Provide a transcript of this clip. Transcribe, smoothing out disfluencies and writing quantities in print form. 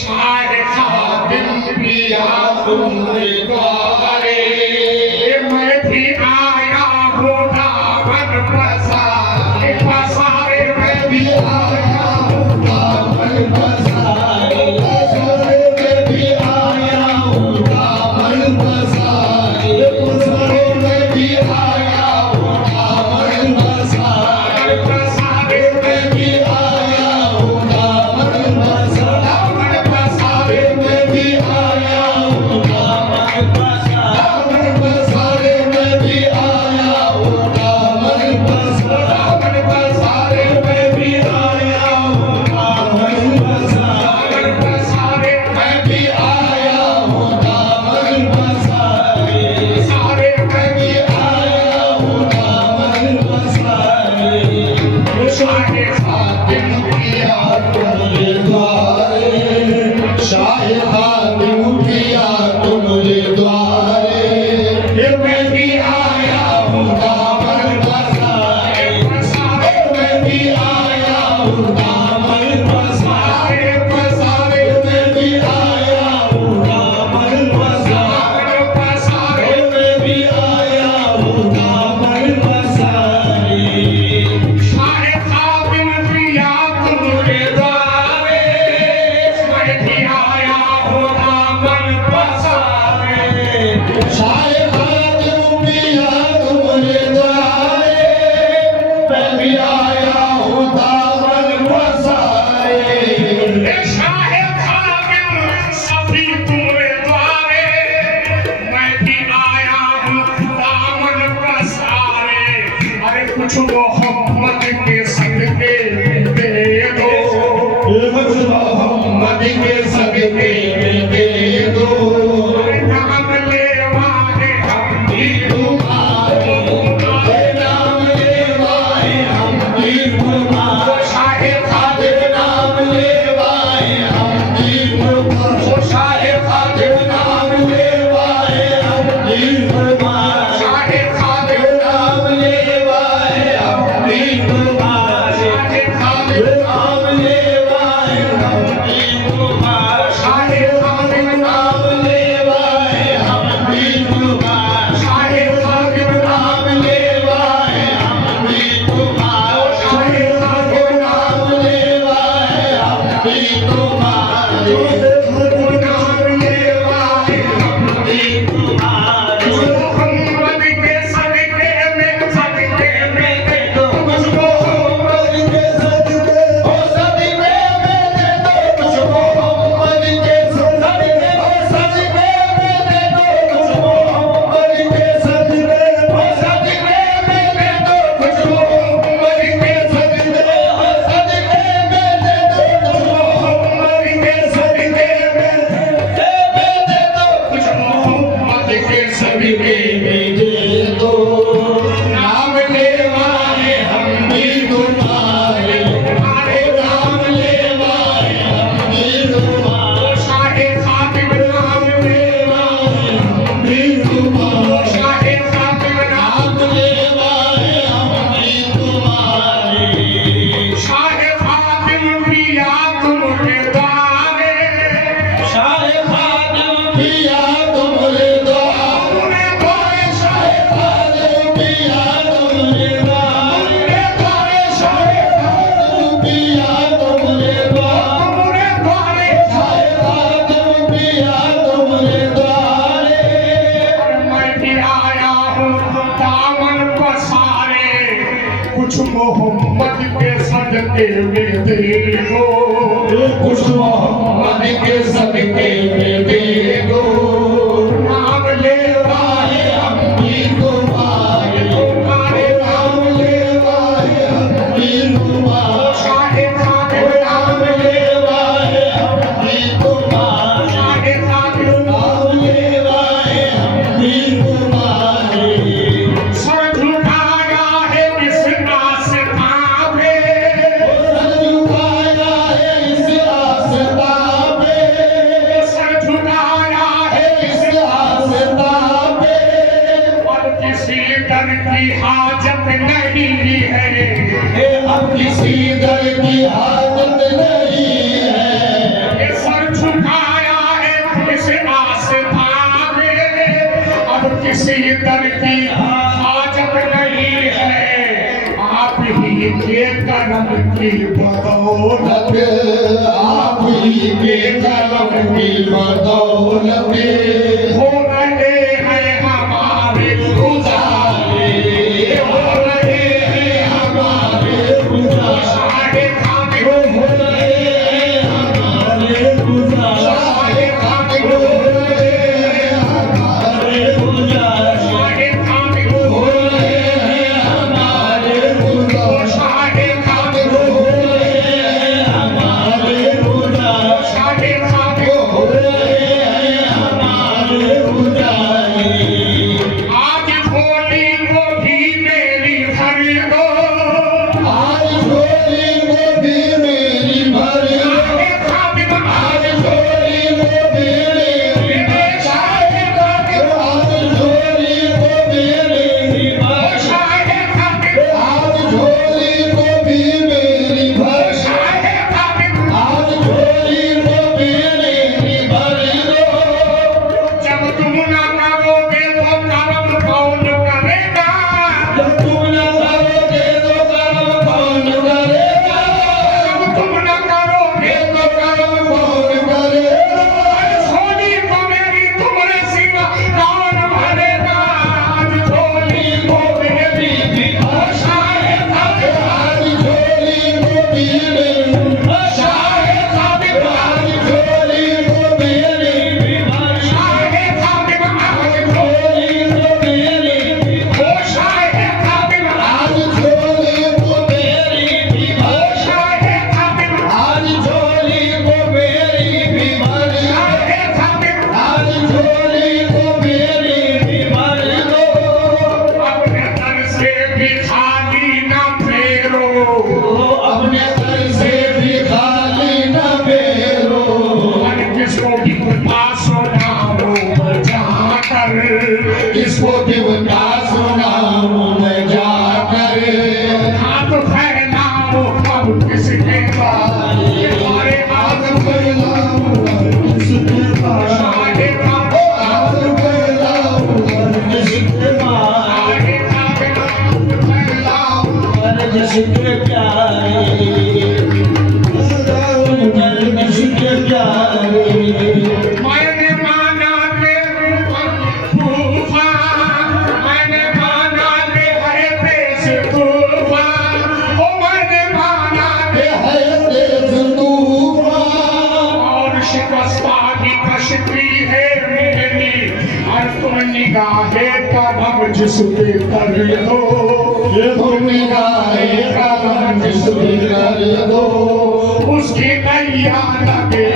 शाह खादिम पिया तुम्हारे द्वारे मैं भी आया हूँ दामन पसारे पसारे मैं भी आया हूँ दामन पसारे पसारे मैं भी आया हूँ दामन पसारे पसारे मैं भी आया हूँ दामन पसारे पसारे मैं भी आया हूँ दामन पसारे मैं भी आया हूँ दामन पसारे मैं भी आया हूँ दामन पसारे मैं भी आया हूँ दामन पसारे मैं भी आया हूँ दामन पसारे सारे मैं भी आया हूँ दामन पसारे शाह खादिम पिया तुम्हारे द्वारे शाह खादिम पिया तुम्हारे द्वारे मैं भी आया हूँ दामन पसारे पसारे मैं भी आया हूँ दामन पसारे पसारे मैं भी आया हूँ दामन पसारे पसारे मैं भी आया हूँ दामन पसारे शाह खादिम पिया तुम्हारे द्वारे मैं भी आया हूँ दामन पसारे शाह खादिम पिया तुम्हारे द्वारे मैं भी आया हूँ दामन पसारे शाह खादिम सभी तुम्हारे द्वारे मैं भी आया हूँ दामन पसारे अरे कुछ मोहम्मद के सदके दे दो कुछ मोहम्मद के सदके दे दो नाम लेवाए हम भी तुम्हारे नाम लेवाए हम भी तुम्हारे शाह खादिम नाम लेवाए हम भी तुम्हारे शाह खादिम नाम लेवाए हम भी तुम्हारे शाह खादिम नाम लेवाए हम भी तुम्हारे शाह खादिम नाम लेवाए हम भी तुम्हारे शाह खादिम नाम लेवाए हम भी तुम्हारे शाह खादिम नाम लेवाए हम भी तुम्हारे शाह खादिम नाम लेवाए हम भी तुम्हारे नाम लेवाए हम भी तुम्हारे मोहम्मद के सदके में दे दो कुछ मोहम्मद के सदके ओ सदके में दे दो कुछ मोहम्मद के सदके ओ सदके में दे दो कुछ मोहम्मद के सदके ओ सदके में दे दो कुछ मोहम्मद के सदके ओ सदके में दे दो कुछ मोहम्मद के सदके में दे दो कुछ मोहम्मद के सदके में दे दो नाम लेवाए हम भी तुम्हारे हमारे नाम लेवाए हम भी तुम्हारे शाह खादिम नाम लेवाए हम भी तुम्हारे शाह खादिम नाम लेवाए हम भी तुम्हारे शाह खादिम पिया तुम्हारे द्वारे शाह खादिम पिया तुम्हारे द्वारे शाह खादिम पिया तुम्हारे द्वारे शाह खादिम पिया तुम्हारे द्वारे शाह खादिम पिया तुम्हारे द्वारे मैं भी आया हूँ दामन पसारे कुछ मोहम्मद के सदके में दे दो कुछ मोहम्मद के सदके में दे दो नाम लेवाए हम भी तुम्हारे नाम लेवाए हम भी तुम्हारे शाह खादिम नाम लेवाए हम भी तुम्हारे शाह खादिम नाम लेवाए हम भी तुम्हारे सर झुकाया है इस आस्था पे सर झुकाया है इस आस्था पे सर की बदौलत आप ही के कलम की बदौलत हो रहे हैं हमारे गुजारे हो रहे हैं हमारे गुजारे खाने हो रहे हैं हमारे गुजारे खाने हो रहे हैं हमारे गुजारे खाने हो रहे हैं हमारे गुजारे खाने हो रहे हैं हमारे गुजारे खाने हो रहे हैं हमारे गुजारे आज होली को भी मेरी भर दो आज होली को भी मेरी भर दो आज होली को भी मेरी आज होली को भी मेरी आज होली को भी मेरी भर आज होली को भी मेरी भर दो जब तुम ना करोगे तो कर्म कौन करेगा जब तुम ना करोगे तो कर्म कौन करेगा जब तुम ना करोगे तो कर्म कौन करेगा होली को मेरी तुम्हारे सिवा कौन भरेगा आज होली को मेरी भाषा है आज होली को मेरी भाषा है आज होली को मेरी भाषा है आज होली को मेरी भाषा है आज होली को मेरी भाषा है आज होली को मेरी भाषा है आज होली को मेरी भर दो अपने घर से भी खाली ना फेरो अपने घर से भी खाली ना फेरो किसको भी सुनाओ जाकर किसको भी सुनाओ जाकर हाथ फैलाओ अब किसके पास हमारे हाथ फैलाओ किसके पास हाथ फैलाओ किसके पास जिसके प्यारे जिसके प्यारे मैंने माना के तूफान मैंने माना के है देश तूफान ओ मैंने माना के है देश तूफान और शिकस्ता की कश्ती है मेरी और तुम निगाहे का भव जिसके कर दो तुम निगाहे का भव जिसके कर दो उसकी नैया लगे